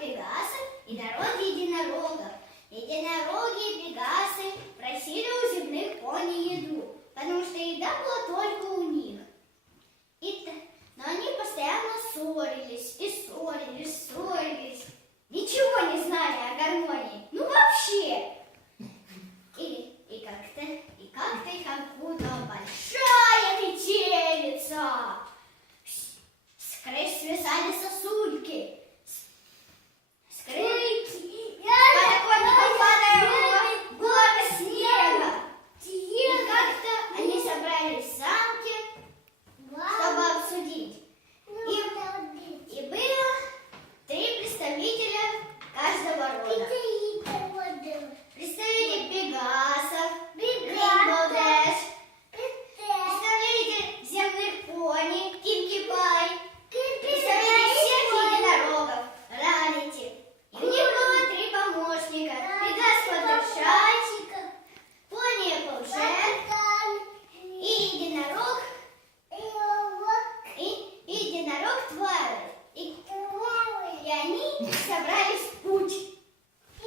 Пегасов и народ единорогов. Единороги и Пегасы просили у земных пони еду, потому что еда была только у них. И, но они постоянно ссорились и ссорились, ссорились. Ничего не знали о гармонии. Ну вообще! И, и как-то, и как-то их окутала большая метелица. С крыш свисали сосуды. 10 anos. собрались